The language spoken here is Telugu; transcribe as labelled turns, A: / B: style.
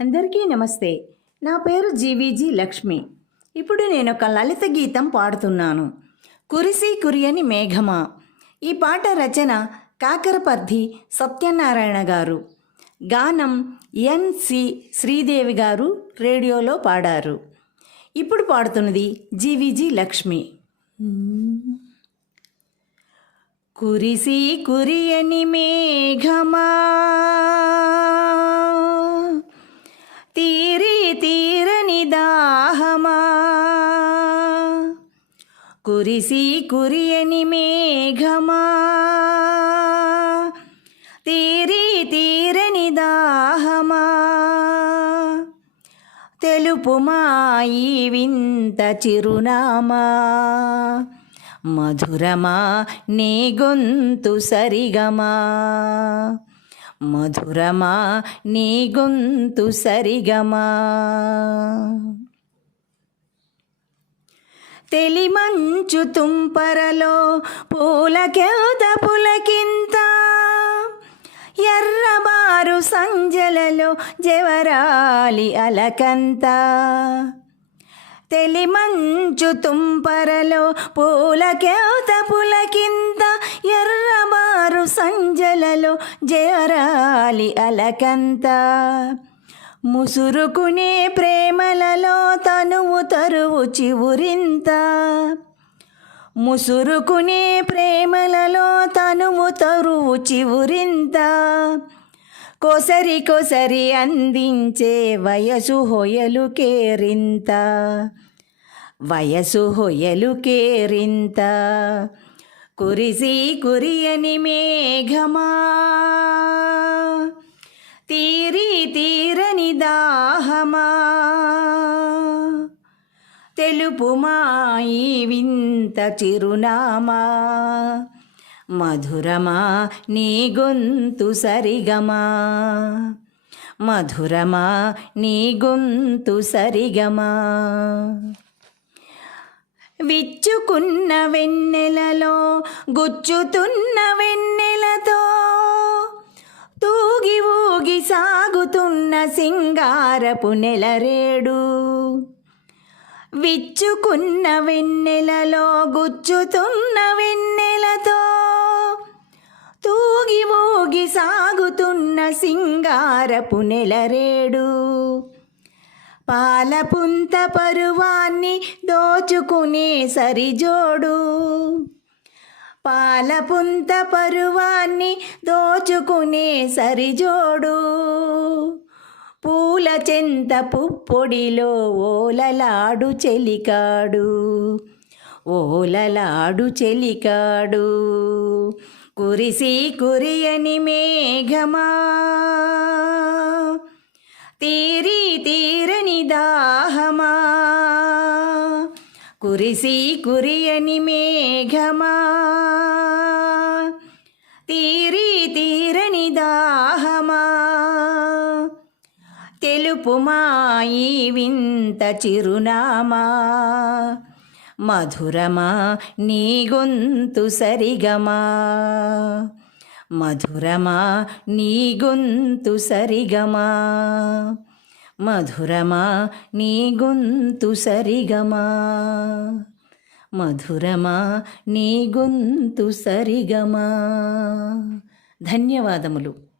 A: అందరికీ నమస్తే. నా పేరు జీవీజీ లక్ష్మి. ఇప్పుడు నేను ఒక లలిత గీతం పాడుతున్నాను. కురిసి కురియని మేఘమా. ఈ పాట రచన కాకరపర్ధి సత్యనారాయణ గారు. గానం ఎన్సి శ్రీదేవి గారు రేడియోలో పాడారు. ఇప్పుడు పాడుతున్నది జీవీజీ లక్ష్మి. కురిసి కురియని మేఘమా. తీరి తీరని దాహమా? కురిసి కురియని మేఘమా? తీరి తీరని దాహమా? తెలుపుమా ఈ వింత చిరునామా? మధురమా నీ గొంతు సరిగమా? మధురమా నీ గొంతు సరిగమా? తెలిమంచు తుంపరలో పూలకెంత పులకింత. ఎర్రబారు సంజలలో జవరాలి అలకంత. తెలిమంచు తుంపరలో పూలకెంత పులకింత. ఎర్రబారు సంజలలో జరాలి అలకంత. ముసురుకునే ప్రేమలలో తనువు తరువు చివురింత. ముసురుకునే ప్రేమలలో తనువు తరువు చివురింత. కొసరి కొసరి అందించే వయసు హొయలు కేరింత. వయసు హొయలు కేరింత. కురిసి కురియని మేఘమా. తీరి తీరని దాహమా. తెలుపుమా ఈ వింత చిరునామా. మధురమా నీ గొంతు సరిగమా. మధురమా నీ గొంతు సరిగమా. విచ్చుకున్న వెన్నెలలో గుచ్చుతున్న వెన్నెలతో తూగి ఊగి సాగుతున్న సింగారపు నెలరేడు. విచ్చుకున్న వెన్నెలలో గుచ్చుతున్న వెన్నెలతో తూగి ఊగి సాగుతున్న సింగారపు నెలరేడు. పాలపుంత పరువాన్ని దోచుకునే సరిజోడు. పాలపుంత పరువాన్ని దోచుకునే సరిజోడు. పూల చెంత పుప్పొడిలో ఓలలాడు చెలికాడు. ఓలలాడు చెలికాడు. కురిసి కురియని మేఘమా. తీరి తీరి దాహమా? కురిసి కురియని మేఘమా? తీరి తీరని దాహమా? తెలుపుమా ఈ వింత చిరునామా? మధురమా నీ గొంతు సరిగమా? మధురమా నీ గొంతు సరిగమా? మధురమా నీ గొంతు సరిగమా? మధురమా నీ గొంతు సరిగమా? ధన్యవాదములు.